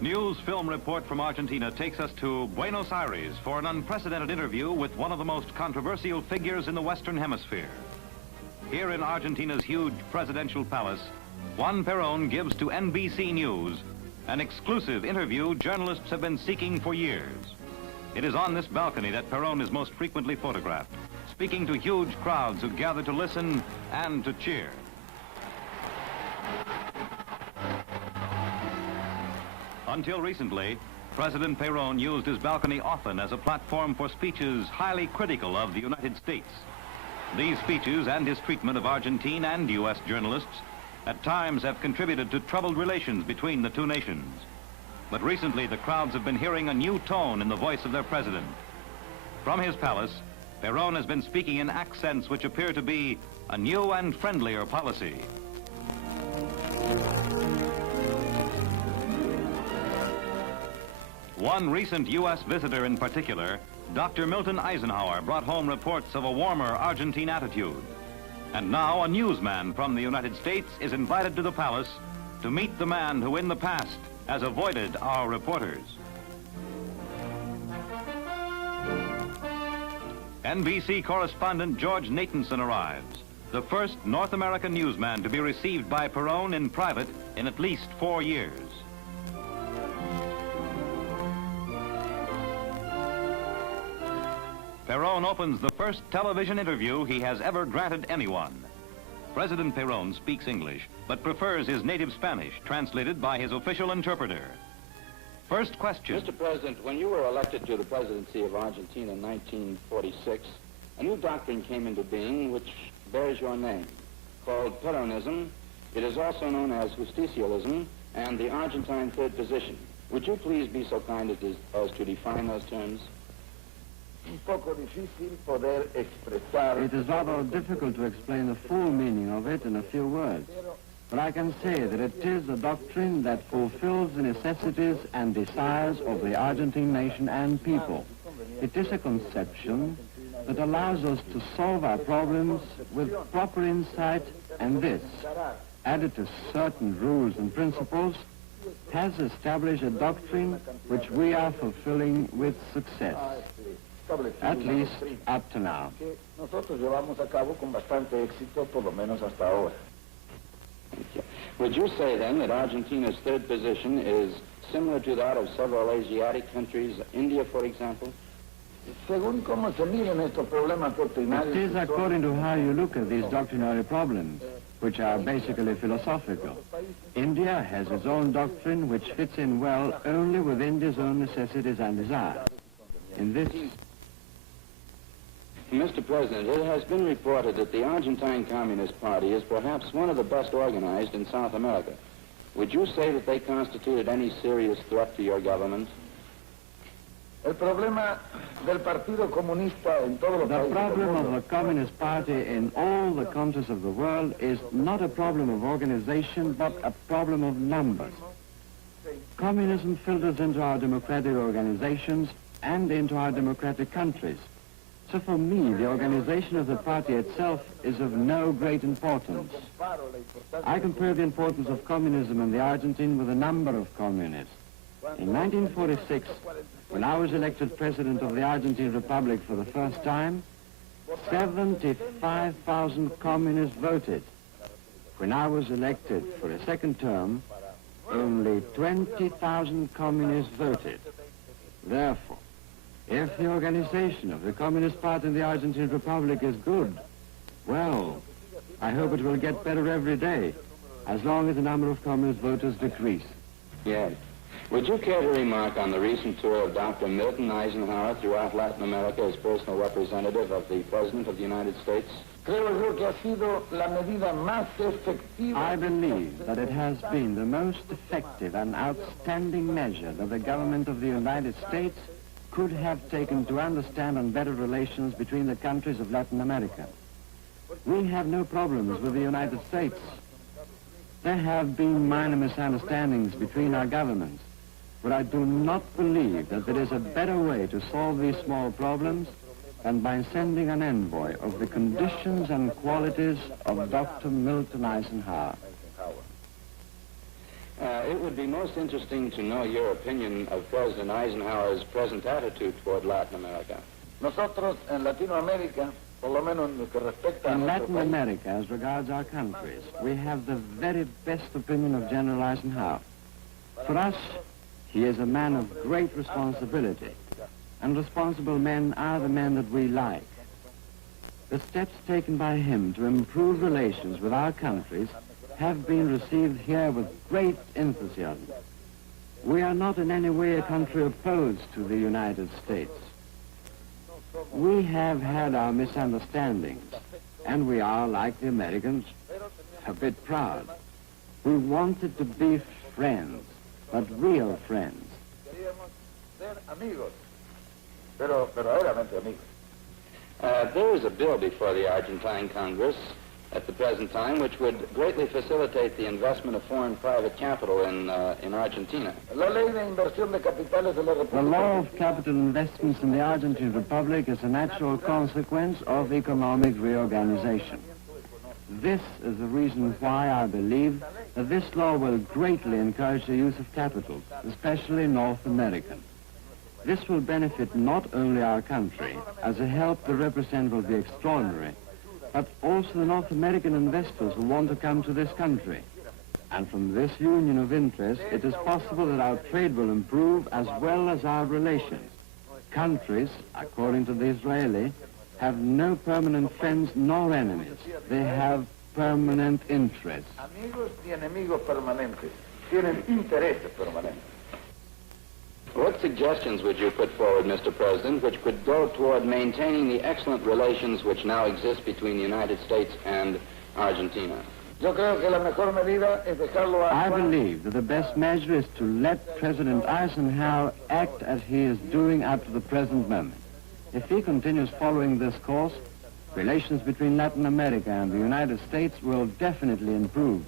This news film report from Argentina takes us to Buenos Aires for an unprecedented interview with one of the most controversial figures in the Western Hemisphere. Here in Argentina's huge presidential palace, Juan Perón gives to NBC News an exclusive interview journalists have been seeking for years. It is on this balcony that Perón is most frequently photographed, speaking to huge crowds who gather to listen and to cheer. Until recently, President Perón used his balcony often as a platform for speeches highly critical of the United States. These speeches and his treatment of Argentine and U.S. journalists at times have contributed to troubled relations between the two nations. But recently, the crowds have been hearing a new tone in the voice of their president. From his palace, Perón has been speaking in accents which appear to be a new and friendlier policy. One recent U.S. visitor in particular, Dr. Milton Eisenhower, brought home reports of a warmer Argentine attitude. And now a newsman from the United States is invited to the palace to meet the man who in the past has avoided our reporters. NBC correspondent George Nathanson arrives, the first North American newsman to be received by Perón in private in at least 4 years. Perón opens the first television interview he has ever granted anyone. President Perón speaks English, but prefers his native Spanish, translated by his official interpreter. First question. Mr. President, when you were elected to the presidency of Argentina in 1946, a new doctrine came into being which bears your name, called Peronism. It is also known as justicialism and the Argentine third position. Would you please be so kind as to define those terms? It is rather difficult to explain the full meaning of it in a few words, but I can say that it is a doctrine that fulfills the necessities and desires of the Argentine nation and people. It is a conception that allows us to solve our problems with proper insight, and this, added to certain rules and principles, has established a doctrine which we are fulfilling with success. At least up to now. Would you say then that Argentina's third position is similar to that of several Asiatic countries, India for example? It is according to how you look at these doctrinary problems, which are basically philosophical. India has its own doctrine which fits in well only with India's own necessities and desires. In this... Mr. President, it has been reported that the Argentine Communist Party is perhaps one of the best organized in South America. Would you say that they constituted any serious threat to your government? The problem of the Communist Party in all the countries of the world is not a problem of organization, but a problem of numbers. Communism filters into our democratic organizations and into our democratic countries. So for me, the organization of the party itself is of no great importance. I compare the importance of communism in the Argentine with the number of communists. In 1946, when I was elected president of the Argentine Republic for the first time, 75,000 communists voted. When I was elected for a second term, only 20,000 communists voted. Therefore, if the organization of the Communist Party in the Argentine Republic is good, well, I hope it will get better every day, as long as the number of communist voters decrease. Yes. Would you care to remark on the recent tour of Dr. Milton Eisenhower throughout Latin America as personal representative of the President of the United States? I believe that it has been the most effective and outstanding measure that the government of the United States could have taken to understand and better relations between the countries of Latin America. We have no problems with the United States. There have been minor misunderstandings between our governments, but I do not believe that there is a better way to solve these small problems than by sending an envoy of the conditions and qualities of Dr. Milton Eisenhower. It would be most interesting to know your opinion of President Eisenhower's present attitude toward Latin America. Nosotros en Latinoamérica, por lo menos en lo que respecta a In nuestro Latin país, America, as regards our countries, we have the very best opinion of General Eisenhower. For us, he is a man of great responsibility, and responsible men are the men that we like. The steps taken by him to improve relations with our countries have been received here with great enthusiasm. We are not in any way a country opposed to the United States. We have had our misunderstandings, and we are, like the Americans, a bit proud. We wanted to be friends, but real friends. queríamos ser amigos, pero verdaderamente amigos. There is a bill before the Argentine Congress at the present time which would greatly facilitate the investment of foreign private capital in Argentina. La ley de inversión de capitales de la The República law of capital investments in the Argentine Republic is a natural consequence of economic reorganization. This is the reason why I believe that this law will greatly encourage the use of capital, especially North American. This will benefit not only our country, as a help the represent will be extraordinary, but also the North American investors who want to come to this country. And from this union of interest, it is possible that our trade will improve as well as our relations. Countries, according to the Israeli, have no permanent friends nor enemies. They have permanent interests. amigos y enemigos permanentes, tienen intereses permanentes. What suggestions would you put forward, Mr. President, which could go toward maintaining the excellent relations which now exist between the United States and Argentina? Yo creo que la mejor medida es dejarlo I actuar. believe that the best measure is to let President Eisenhower act as he is doing up to the present moment. If he continues following this course, relations between Latin America and the United States will definitely improve.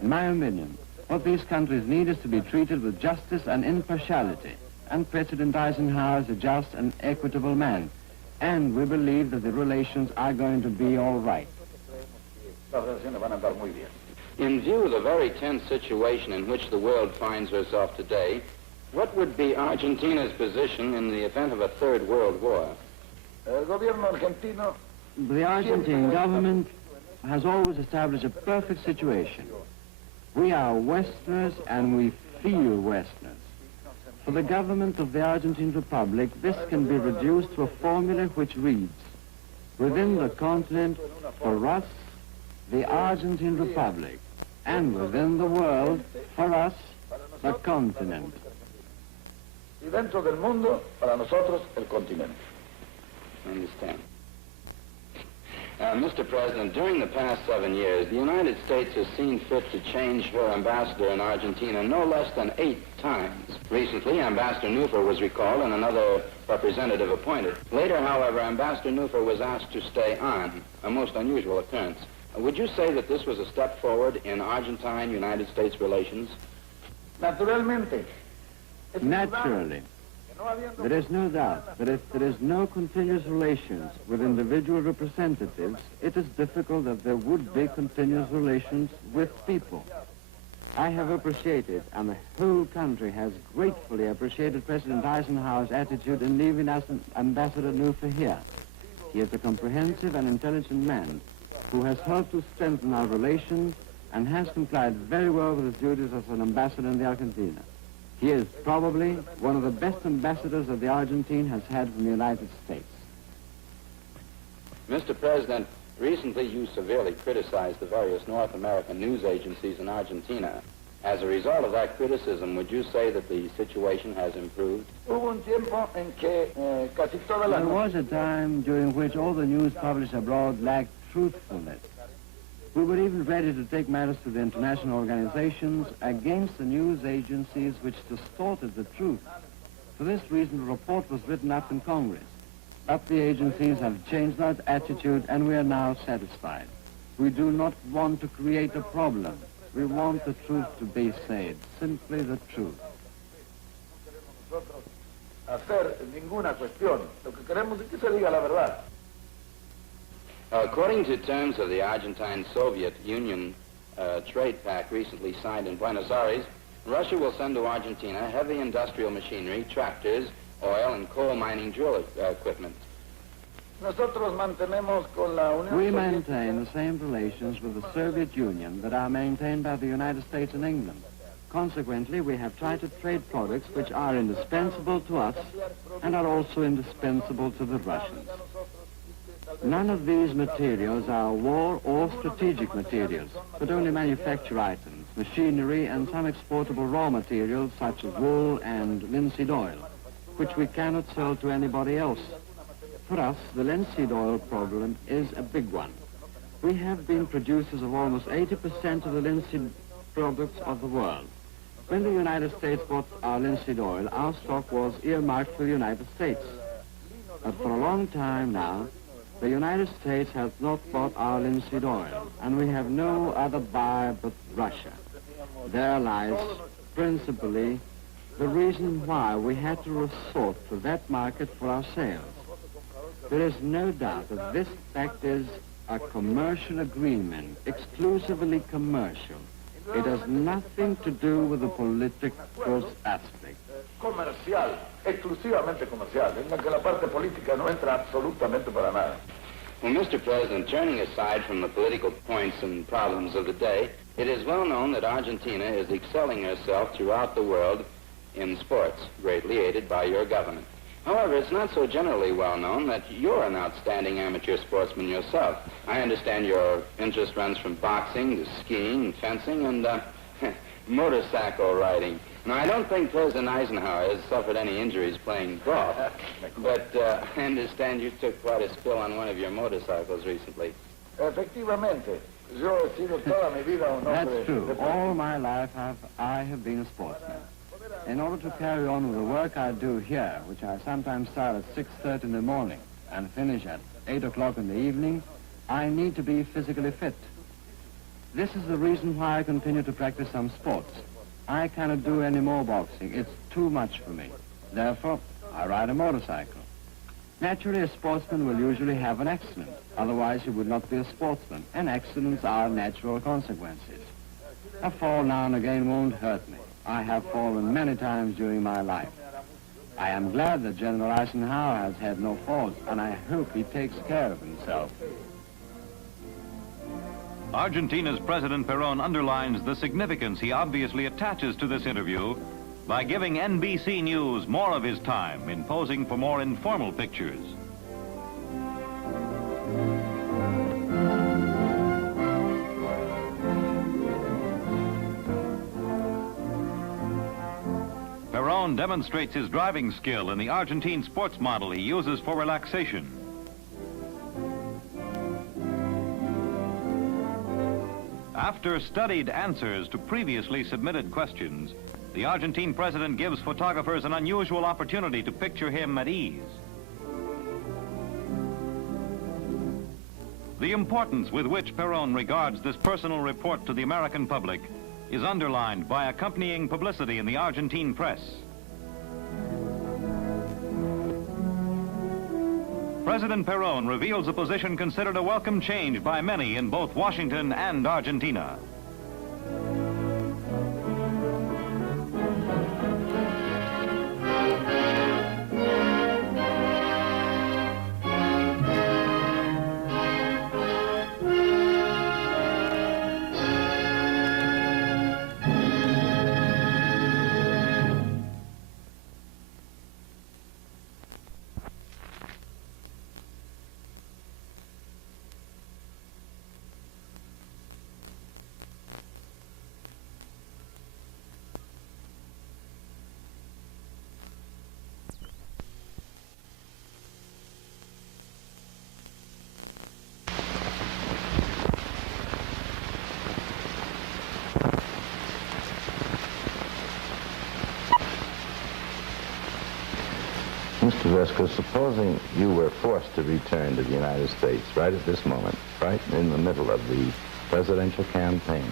In my opinion, what these countries need is to be treated with justice and impartiality. And President Eisenhower is a just and equitable man. And we believe that the relations are going to be all right. Las relaciones van a andar muy bien. In view of the very tense situation in which the world finds herself today, what would be Argentina's position in the event of a third world war? El gobierno argentino The Argentine government has always established a perfect situation. We are Westerners and we feel Westerners. For the government of the Argentine Republic, this can be reduced to a formula which reads, within the continent, for us, the Argentine Republic, and within the world, for us, the continent. y dentro del mundo, para nosotros, el continente. I understand. Mr. President, during the past 7 years, the United States has seen fit to change her ambassador in Argentina no less than 8 times. Recently, Ambassador Neufer was recalled and another representative appointed. Later, however, Ambassador Neufer was asked to stay on, a most unusual occurrence. Would you say that this was a step forward in Argentine-United States relations? Naturalmente. es Naturally, que no habiendo there is no doubt that if there is no continuous relations with individual representatives, it is difficult that there would be continuous relations with people. I have appreciated, and the whole country has gratefully appreciated President Eisenhower's attitude in leaving us Ambassador Neufer here. He is a comprehensive and intelligent man who has helped to strengthen our relations and has complied very well with his duties as an ambassador in the Argentina. He is probably one of the best ambassadors that the Argentine has had from the United States. Mr. President, recently you severely criticized the various North American news agencies in Argentina. As a result of that criticism, would you say that the situation has improved? Hubo un tiempo en que casi todas las There was a time during which all the news published abroad lacked truthfulness. We were even ready to take matters to the international organizations against the news agencies which distorted the truth. For this reason, a report was written up in Congress. But the agencies have changed that attitude, and we are now satisfied. We do not want to create a problem. We want the truth to be said, simply the truth. nosotros hacer ninguna cuestión. Lo que queremos es que se diga la verdad. According to terms of the Argentine-Soviet Union trade pact recently signed in Buenos Aires, Russia will send to Argentina heavy industrial machinery, tractors, oil and coal mining drill equipment. Nosotros mantenemos con la Unión We Soviética maintain the same relations with the Soviet Union that are maintained by the United States and England. Consequently, we have tried to trade products which are indispensable to us and are also indispensable to the Russians. None of these materials are war or strategic materials, but only manufacture items, machinery, and some exportable raw materials such as wool and linseed oil, which we cannot sell to anybody else. For us, the linseed oil problem is a big one. We have been producers of almost 80% of the linseed products of the world. When the United States bought our linseed oil, our stock was earmarked for the United States. But for a long time now, the United States has not bought our linseed oil, and we have no other buyer but Russia. There lies principally the reason why we had to resort to that market for our sales. There is no doubt that this fact is a commercial agreement, exclusively commercial. It has nothing to do with the political aspect. comercial, exclusivamente comercial, en la que la parte política no entra absolutamente para nada. Well, Mr. President, turning aside from the political points and problems of the day, it is well known that Argentina is excelling herself throughout the world in sports, greatly aided by your government. However, it's not so generally well known that you're an outstanding amateur sportsman yourself. I understand your interest runs from boxing to skiing, fencing, and motorcycle riding. Now, I don't think President Eisenhower has suffered any injuries playing golf, but I understand you took quite a spill on one of your motorcycles recently. Efectivamente, yo he sido toda mi vida un hombre. That's true. All my life I have been a sportsman. In order to carry on with the work I do here, which I sometimes start at 6:30 in the morning and finish at 8 o'clock in the evening, I need to be physically fit. This is the reason why I continue to practice some sports. I cannot do any more boxing. It's too much for me. Therefore, I ride a motorcycle. Naturally, a sportsman will usually have an accident. Otherwise, he would not be a sportsman. And accidents are natural consequences. A fall now and again won't hurt me. I have fallen many times during my life. I am glad that General Eisenhower has had no falls, and I hope he takes care of himself. Argentina's President Perón underlines the significance he obviously attaches to this interview by giving NBC News more of his time in posing for more informal pictures. Perón demonstrates his driving skill in the Argentine sports model he uses for relaxation. After studied answers to previously submitted questions, the Argentine president gives photographers an unusual opportunity to picture him at ease. The importance with which Perón regards this personal report to the American public is underlined by accompanying publicity in the Argentine press. President Perón reveals a position considered a welcome change by many in both Washington and Argentina. Mr. Vesco, supposing you were forced to return to the United States right at this moment, right in the middle of the presidential campaign,